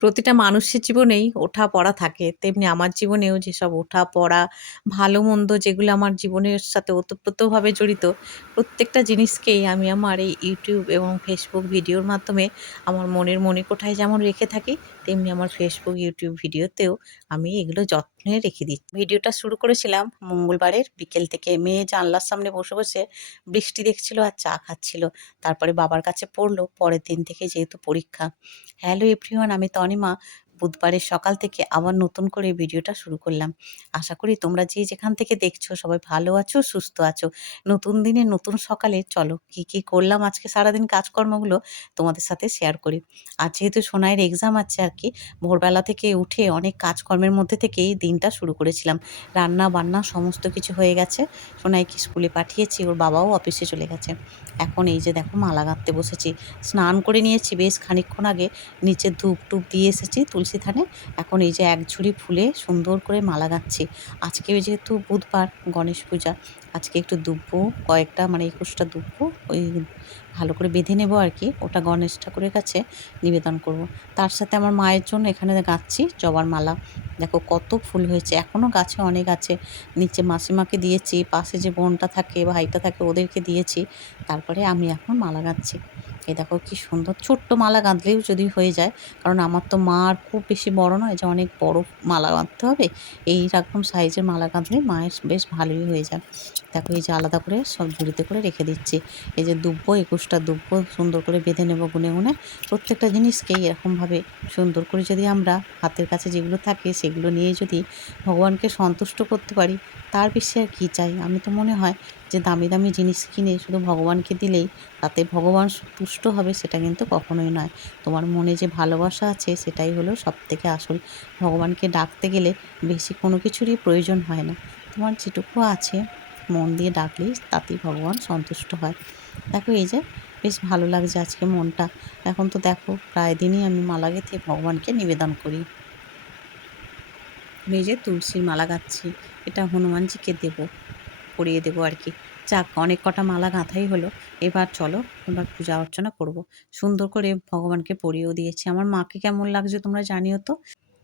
প্রতিটা মানুষের জীবনেই ওঠা-পড়া থাকে। তেমনি আমার জীবনেও যেসব ওঠা-পড়া, ভালো-মন্দ যেগুলো আমার জীবনের সাথে ওতপ্রোতভাবে জড়িত, প্রত্যেকটা জিনিসকেই আমি আমার এই YouTube এবং Facebook ভিডিওর মাধ্যমে আমার মনের মণিকোঠায় যেমন রেখে থাকি, তেমনি আমার Facebook, YouTube ভিডিওতেও আমি এগুলো যত্নে রেখে দিচ্ছি। ভিডিওটা শুরু করেছিলাম মঙ্গলবারের বিকেল থেকে। মেয়ে জানলার সামনে বসে, বসে বৃষ্টি দেখছিল আর চা খাচ্ছিল। তারপরে বাবার কাছে পড়ল, পরের দিন থেকে যেহেতু পরীক্ষা। হ্যালো এভরিওয়ান, আমি তনিমা। বুধবারের সকাল থেকে আবার নতুন করে ভিডিওটা শুরু করলাম। আশা করি তোমরা যে যেখান থেকে দেখছো সবাই ভালো আছো, সুস্থ আছো। নতুন দিনে নতুন সকালে চলো কি করলাম আজকে সারাদিন কাজকর্মগুলো তোমাদের সাথে শেয়ার করি। আর যেহেতু সোনাইয়ের এক্সাম আছে আর কি, ভোরবেলা থেকে উঠে অনেক কাজকর্মের মধ্যে থেকেই দিনটা শুরু করেছিলাম। রান্না-বান্না সমস্ত কিছু হয়ে গেছে। সোনাইকে স্কুলে পাঠিয়েছি, ওর বাবাও অফিসে চলে গেছে। এখন এই যে দেখো মালা গাঁথতে বসেছি। স্নান করে নিয়েছি বেশ খানিকক্ষণ আগে। নিচে ধূপ-টুপ দিয়ে এসেছি তুলসী থানে। এখন এই যে এক ঝুড়ি ফুলে সুন্দর করে মালা গাঁথছি। আজকে যেহেতু বুধবার, গণেশ পূজা, আজকে একটু দুব্বো কয়েকটা মানে ২১টা দুব্বো ওই ভালো করে বেঁধে নেবো আর কি। ওটা গণেশ ঠাকুরের কাছে নিবেদন করব। তার সাথে আমার মায়ের জন্য এখানে গাঁথছি জবার মালা। দেখো কত ফুল হয়েছে। এখনও গাছে অনেক আছে। নিচে মাসিমাকে দিয়েছি, পাশে যে বোনটা থাকে, ভাইটা থাকে ওদেরকে দিয়েছি। তারপরে আমি এখন মালা গাঁথছি। এই দেখো কি সুন্দর ছোট্ট মালা গাঁথলেও যদি হয়ে যায়, কারণ আমার তো মা আর খুব বেশি বড় নয় যে অনেক বড় মালা গাঁথতে হবে। এইরকম সাইজের মালা গাঁথলে মায়ের বেশ ভালোই হয়ে যায়। দেখো এই যে আলাদা করে সব ঝুড়িতে করে রেখে দিচ্ছি। এই যে দুব্বো ২১টা দুব্বো সুন্দর করে বেঁধে নেব গুনে, গুনে। প্রত্যেকটা জিনিসকেই এরকমভাবে সুন্দর করে যদি আমরা হাতের কাছে যেগুলো থাকে সেগুলো নিয়ে যদি ভগবানকে সন্তুষ্ট করতে পারি, তার বেশি আর কী চাই? আমি তো মনে হয় যে দামি, দামি জিনিস কিনে শুধু ভগবানকে দিলেই তাতে ভগবান তুষ্ট হবে সেটা কিন্তু কখনোই নয়। তোমার মনে যে ভালোবাসা আছে সেটাই হলো সবথেকে আসল। ভগবানকে ডাকতে গেলে বেশি কোনো কিছুরই প্রয়োজন হয় না। তোমার যেটুকু আছে মন দিয়ে ডাকলেই তাতেই ভগবান সন্তুষ্ট হয়। দেখো এই যে বেশ ভালো লাগছে আজকে মনটা। এখন তো দেখো প্রায় দিনই আমি মালা গেঁথে ভগবানকে নিবেদন করি। আমি এই যে তুলসীর মালা গাঁথছি। এটা হনুমানজিকে দেবো। পরিয়ে দেবো আর কি। যাক অনেক কটা মালা গাঁথাই হলো। এবার চলো এবার পূজা অর্চনা করব। সুন্দর করে ভগবানকে পরিয়েও দিয়েছি। আমার মাকে কেমন লাগছে তোমরা জানিও তো।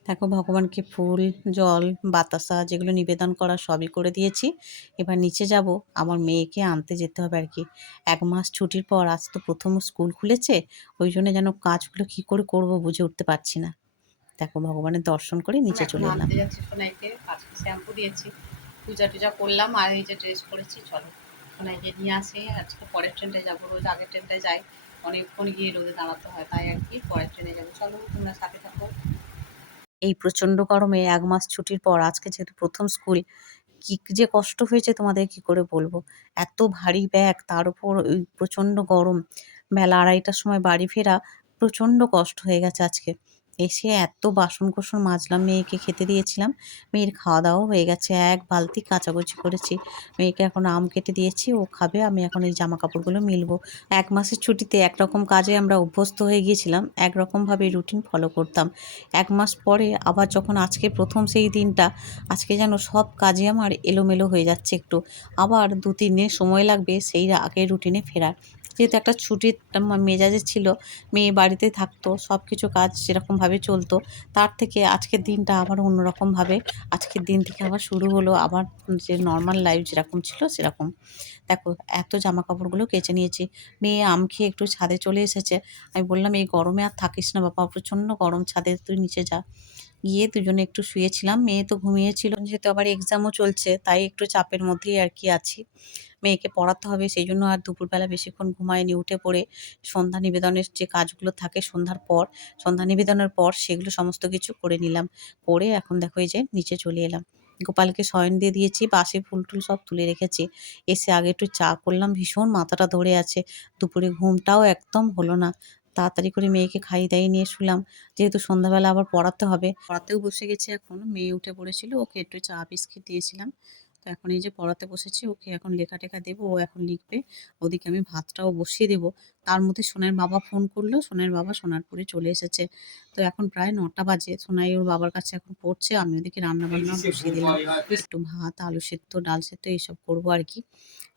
দেখো ভগবানকে ফুল, জল, বাতাসা যেগুলো নিবেদন করা সবই করে দিয়েছি। এবার নিচে যাব, আমার মেয়েকে আনতে যেতে হবে আর কি। ১ মাস ছুটির পর আজ তো ১ম স্কুল খুলেছে। ওই জন্য যেন কাজগুলো কী করে করব বুঝে উঠতে পারছি না। দেখো ভগবানের দর্শন করে নিচে এখন চলে এলাম। আনতে যাচ্ছি সোনাইকে, আজকে শ্যাম্পু দিয়েছি, পূজা-টুজা করলাম আর এই যে ড্রেস পরেছি। চলো সোনাইকে নিয়ে আসি। আজকে পরের ট্রেনটায় যাবো, রোজ আগের ট্রেনটায় যাই, অনেকক্ষণ গিয়ে রোদে দাঁড়াতে হয়, তাই আর কি পরের ট্রেনে যাবো। চলো তোমরা সাথে থাকো। এই প্রচণ্ড গরমে ১ মাস ছুটির পর আজকে যেহেতু ১ম স্কুল, কি যে কষ্ট হয়েছে তোমাদের কি করে বলবো। এত ভারী ব্যাগ তার উপর ওই প্রচণ্ড গরম। বেলা ২:৩০টার সময় বাড়ি ফেরা প্রচণ্ড কষ্ট হয়ে গেছে আজকে। এসে এত বাসন-কোসন মাজলাম, মেয়েকে খেতে দিয়েছিলাম। মেয়ের খাওয়া-দাওয়াও হয়ে গেছে। এক বালতি কাচাকুচি করেছি। মেয়েকে এখন আম কেটে দিয়েছি, ও খাবে। আমি এখন এই জামাকাপড়গুলো মিলবো। ১ মাসের ছুটিতে একরকম কাজে আমরা অভ্যস্ত হয়ে গিয়েছিলাম। একরকমভাবে রুটিন ফলো করতাম। ১ মাস পরে আবার যখন আজকে ১ম সেই দিনটা, আজকে যেন সব কাজই আমার এলোমেলো হয়ে যাচ্ছে একটু। আবার ২-৩ দিন সময় লাগবে সেই আগের রুটিনে ফেরার। যেহেতু একটা ছুটির মেজাজে ছিল, মেয়ে বাড়িতে থাকতো, সবকিছু কাজ সেরকমভাবে চলতো। তার থেকে আজকের দিনটা আবার অন্যরকমভাবে আজকের দিন থেকে আবার শুরু হলো আবার যে নরমাল লাইফ যেরকম ছিল সেরকম। দেখো এত জামাকাপড়গুলো কেচে নিয়েছি। মেয়ে আম খেয়ে একটু ছাদে চলে এসেছে। আমি বললাম, "এই গরমে আর থাকিস না বাবা, প্রচণ্ড গরম, ছাদে তুই নিচে যা।" গিয়ে দুজনে একটু শুয়েছিলাম। মেয়ে তো ঘুমিয়েছিল। যেহেতু আবার এক্সামও চলছে তাই একটু চাপের মধ্যেই আর কি আছি। মেয়েকে পড়াতে হবে সেইজন্য আর দুপুরবেলা বেশিক্ষণ ঘুমাইনি। উঠে পড়ে সন্ধ্যা নিবেদনের যে কাজগুলো থাকে সন্ধ্যার পর, সন্ধ্যা নিবেদনের পর সেগুলো সমস্ত কিছু করে নিলাম। করে এখন দেখো এই যে নিচে চলে এলাম। গোপালকে শয়ন দিয়ে দিয়েছি, বাসি ফুল-টুল সব তুলে রেখেছি। এসে আগে একটু চা করলাম, ভীষণ মাথাটা ধরে আছে। দুপুরে ঘুমটাও একদম হলো না। তাড়াতাড়ি করে মেয়েকে খাইয়ে-দাইয়ে নিয়ে শুলাম। যেহেতু সন্ধ্যাবেলা আবার পড়াতে হবে। পড়াতেও বসে গেছি এখন। মেয়ে উঠে পড়েছিল, ওকে একটু চা বিস্কিট দিয়েছিলাম। তো এখন এই যে পড়াতে বসেছি, ওকে এখন লেখা-টেখা দেবো, ও এখন লিখবে। ওদিকে আমি ভাতটাও বসিয়ে দেবো। তার মধ্যে সোনাইয়ের বাবা ফোন করলো, সোনাইয়ের বাবা সোনারপুরে চলে এসেছে। তো এখন প্রায় ৯টা বাজে। সোনাই ওর বাবার কাছে এখন পড়ছে, আমি ওদিকে রান্না-বান্না বসিয়ে দিলাম। একটু ভাত, আলু সেদ্ধ, ডাল সেদ্ধ এইসব করবো আর কি।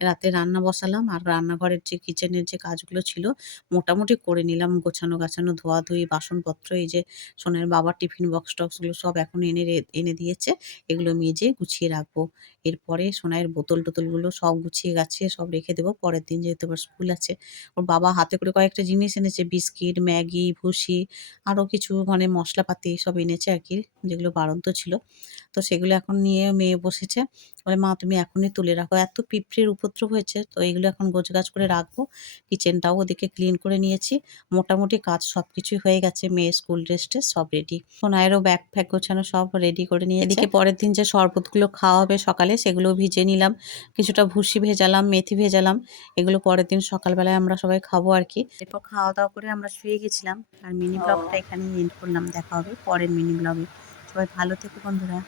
রাতে রান্না বসালাম আর রান্নাঘরের যে কিচেনের যে কাজগুলো ছিল মোটামুটি করে নিলাম। গোছানো গাছানো, ধোয়াধুয়ি, বাসনপত্র, এই যে সোনার বাবার টিফিন বক্স টক্সগুলো সব এখন এনে দিয়েছে। এগুলো মেজে গুছিয়ে রাখবো। এরপরে সোনাইয়ের বোতল-টোতলগুলো সব গুছিয়ে গাছিয়ে সব রেখে দেবো। পরের দিন যেহেতু আবার স্কুল আছে। ওর বাবা হাতে করে কয়েকটা জিনিস এনেছে, বিস্কিট, ম্যাগি, ভুসি, আরো কিছু মানে মশলাপাতি সব এনেছে আরকি, যেগুলো বাড়ন্ত ছিল। তো সেগুলো এখন নিয়ে মেয়ে বসেছে। বলে, "মা তুমি এখনই তুলে রাখো।" এত পিঁপড়ের উপদ্রব হয়েছে, তো এগুলো এখন গোছগাছ করে রাখবো। কিচেনটাও ওদিকে ক্লিন করে নিয়েছি। মোটামুটি কাজ সবকিছুই হয়ে গেছে। মেয়ের স্কুল ড্রেস-টেস সব রেডি। সোনাইয়েরও ব্যাগ ফ্যাগ গোছানো সব রেডি করে নিয়েছে। এদিকে পরের দিন যে শরবতগুলো খাওয়া হবে সকালে সেগুলোও ভিজিয়ে নিলাম। কিছুটা ভুসি ভেজালাম, মেথি ভেজালাম। এগুলো পরের দিন সকালবেলায় আমরা সবাই খাবো আরকি। এরপর খাওয়া-দাওয়া করে আমরা শুয়ে গেছিলাম। আর মিনি ও ব্লগটা এখানেই এন্ড করলাম। দেখা হবে পরের মিনি ব্লগে। সবাই ভালো থেকো বন্ধুরা।